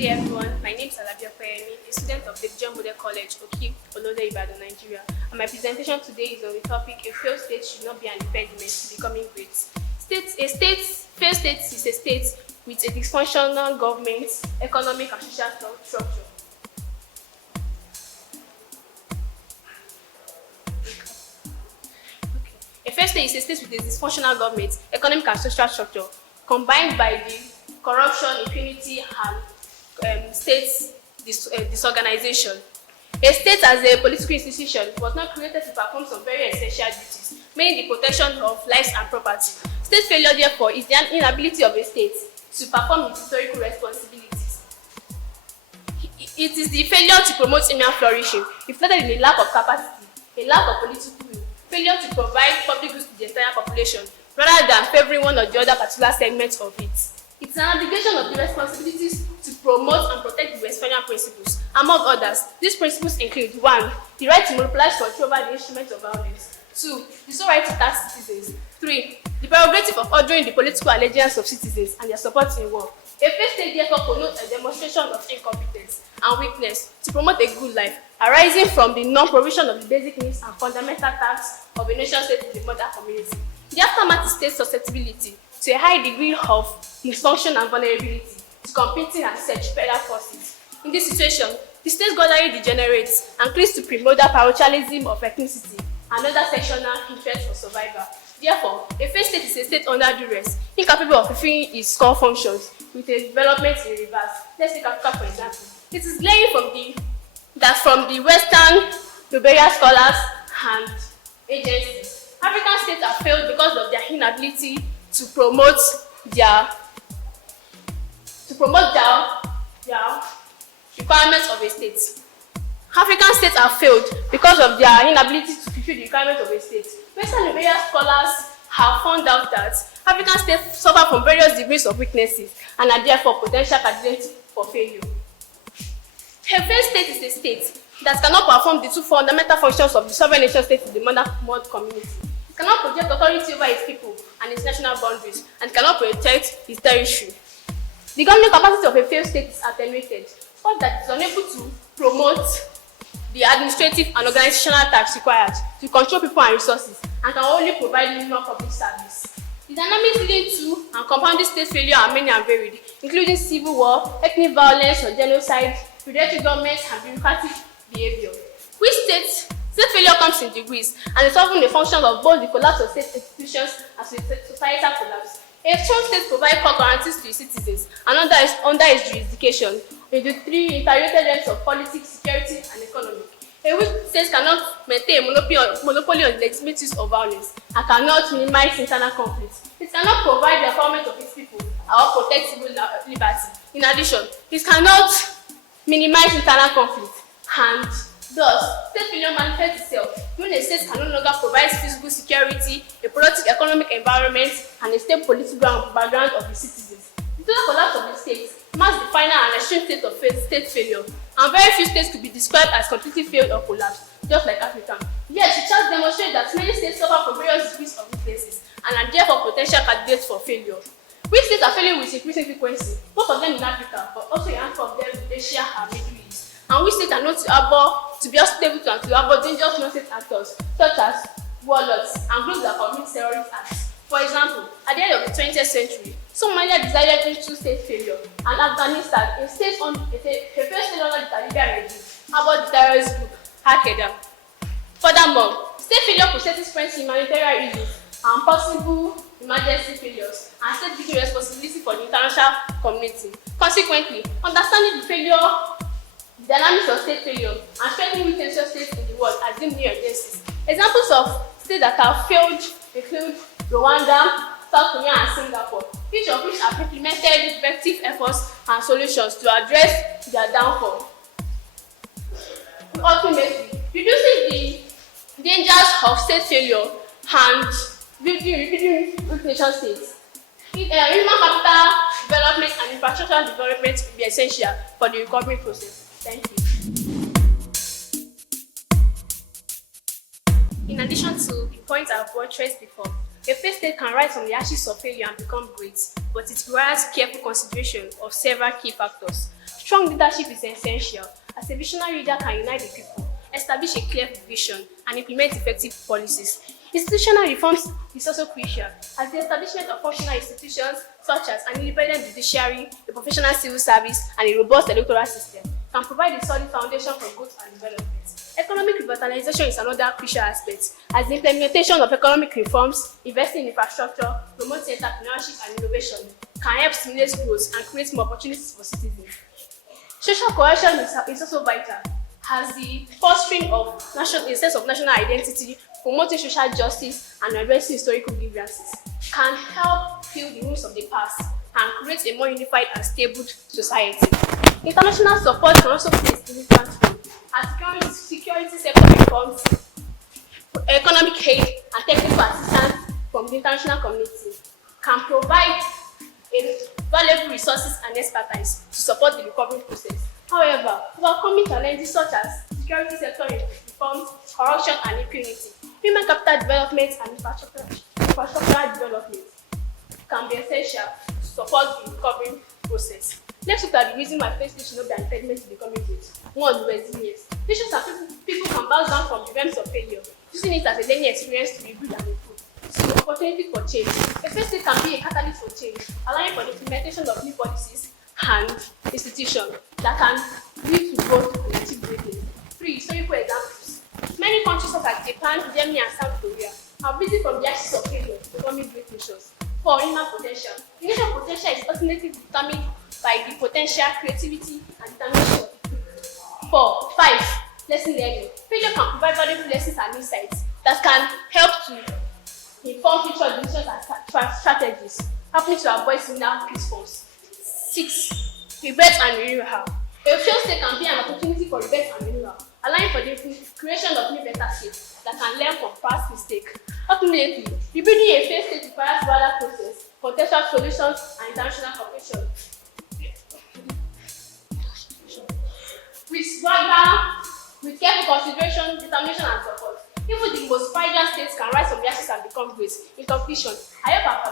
day, everyone. My name is Alabia Kweyemi, a student of the John Model College, Oki, Olode, Ibadan, Nigeria. And my presentation today is on the topic: a failed state should not be an impediment to becoming great. Failed state is a state with a dysfunctional government, economic, and social structure. A failed state is a state with a dysfunctional government, economic, and social structure, combined by the corruption, impunity, and state disorganization. A state as a political institution was not created to perform some very essential duties, mainly the protection of lives and property. State failure, therefore, is the inability of a state to perform its historical responsibilities. It is the failure to promote human flourishing, reflected in a lack of capacity, a lack of political will, failure to provide public goods to the entire population, rather than favoring one or the other particular segments of it. It's an obligation of the responsibilities to promote and protect the Westphalian principles. Among others, these principles include: 1. The right to monopolize control over the instruments of violence. 2. The sole right to tax citizens. 3. The prerogative of ordering the political allegiance of citizens and their support in war. A failed state therefore connotes a demonstration of incompetence and weakness to promote a good life, arising from the non-provision of the basic needs and fundamental tasks of a nation-state in the mother community. The aftermath is state susceptibility to a high degree of dysfunction and vulnerability to competing and centripetal forces. In this situation, the state gradually degenerates and cleaves to primordial parochialism of ethnicity and other sectional interests for survival. Therefore, a failed state is a state under duress, incapable of fulfilling its core functions, with a development in reverse. Let's take Africa for example. It is glaring from the Western global scholars and agencies, African states have failed because of their inability to promote their requirements of a state. African states have failed because of their inability to fulfill the requirements of a state. Western liberal scholars have found out that African states suffer from various degrees of weaknesses and are therefore potential candidates for failure. A failed state is a state that cannot perform the two fundamental functions of the sovereign nation state in the mother community. It cannot project authority over its people and its national boundaries, and cannot protect its territory. The governing capacity of a failed state is attenuated, such that it is unable to promote the administrative and organizational tasks required to control people and resources, and can only provide minimum public service. The dynamics leading to and compounding state failure are many and varied, including civil war, ethnic violence or genocide, predatory government, and bureaucratic behavior. Which state failure comes in degrees, and is often a function of both the collapse of state institutions and societal collapse. A strong state provides core guarantees to its citizens and under its jurisdiction in the three interrelated realms of politics, security, and economy. A weak state cannot maintain a monopoly on the legitimities of violence and cannot minimize internal conflicts. It cannot provide the empowerment of its people or protect civil liberty. In addition, it cannot minimize internal conflict, and thus, state failure manifests itself when a state can no longer provide physical security, a productive economic environment, and a stable political background of the citizens. The total collapse of the state marks the final and extreme state of state failure, and very few states could be described as completely failed or collapsed, just like Africa. Yet, the chart demonstrates that many states suffer from various degrees of weaknesses and are therefore potential candidates for failure. Which states are failing with increasing frequency, most of them in Africa, but also a handful of them in Asia and Middle East. And which states are known to be unstable and to harbor dangerous non-state actors, such as warlords and groups that commit terrorist acts. For example, at the end of the 20th century, Somalia decided into state failure, and Afghanistan, a failed state under the Taliban regime, harbored the terrorist group Al-Qaeda. Furthermore, state failure possesses French humanitarian issues and possible emergency failures, and state taking responsibility for the international community. Consequently, understanding the dynamics of state failure and strengthening weaknesses of states in the world as deemed new emergencies. Examples of states that have failed include Rwanda, South Korea, and Singapore, each of which have implemented effective efforts and solutions to address their downfall. Ultimately, reducing the dangers of state failure and building weak nation states. Human capital development and infrastructure development will be essential for the recovery process. Thank you. In addition to the points I've traced before, a failed state can rise from the ashes of failure and become great, but it requires careful consideration of several key factors. Strong leadership is essential, as a visionary leader can unite the people, establish a clear vision, and implement effective policies. Institutional reforms is also crucial, as the establishment of functional institutions such as an independent judiciary, a professional civil service, and a robust electoral system can provide a solid foundation for growth and development. Economic revitalization is another crucial aspect, as the implementation of economic reforms, investing in infrastructure, promoting entrepreneurship and innovation can help stimulate growth and create more opportunities for citizens. Social cohesion is also vital, as the fostering of a sense of national identity, promoting social justice, and addressing historical grievances can help fill the wounds of the past and create a more unified and stable society. International support can also play a significant role, as security sector reforms, economic aid, and technical assistance from the international community can provide valuable resources and expertise to support the recovery process. However, overcoming challenges such as security sector reforms, corruption, and impunity, human capital development and infrastructural development can be essential to support the recovery process. Let's look at the reason why faith should not be an impediment to becoming great. One, resilience. Patients and people can bounce down from the realms of failure, using it as a learning experience to rebuild and improve. So, opportunity for change. A faith state can be a catalyst for change, allowing for the implementation of new policies and institutions that can lead to growth and achieve greatness. 3. Historical examples. Many countries such as Japan, Germany, and South Korea have risen from the ashes of failure to becoming great nations. 4. Human potential. The national potential is ultimately determined by the potential, creativity, and determination. 5. Lesson learning. Failure can provide valuable lessons and insights that can help to inform future decisions and strategies, helping to avoid similar pitfalls. 6. Rebirth and renewal. A failed state can be an opportunity for rebirth and renewal, allowing for the creation of new better states that can learn from past mistakes. Ultimately, rebuilding a failed state requires broader process, contextual solutions, and international cooperation. With careful consideration, determination, and support, even the most fragile states can rise from the ashes and become great. In conclusion, I hope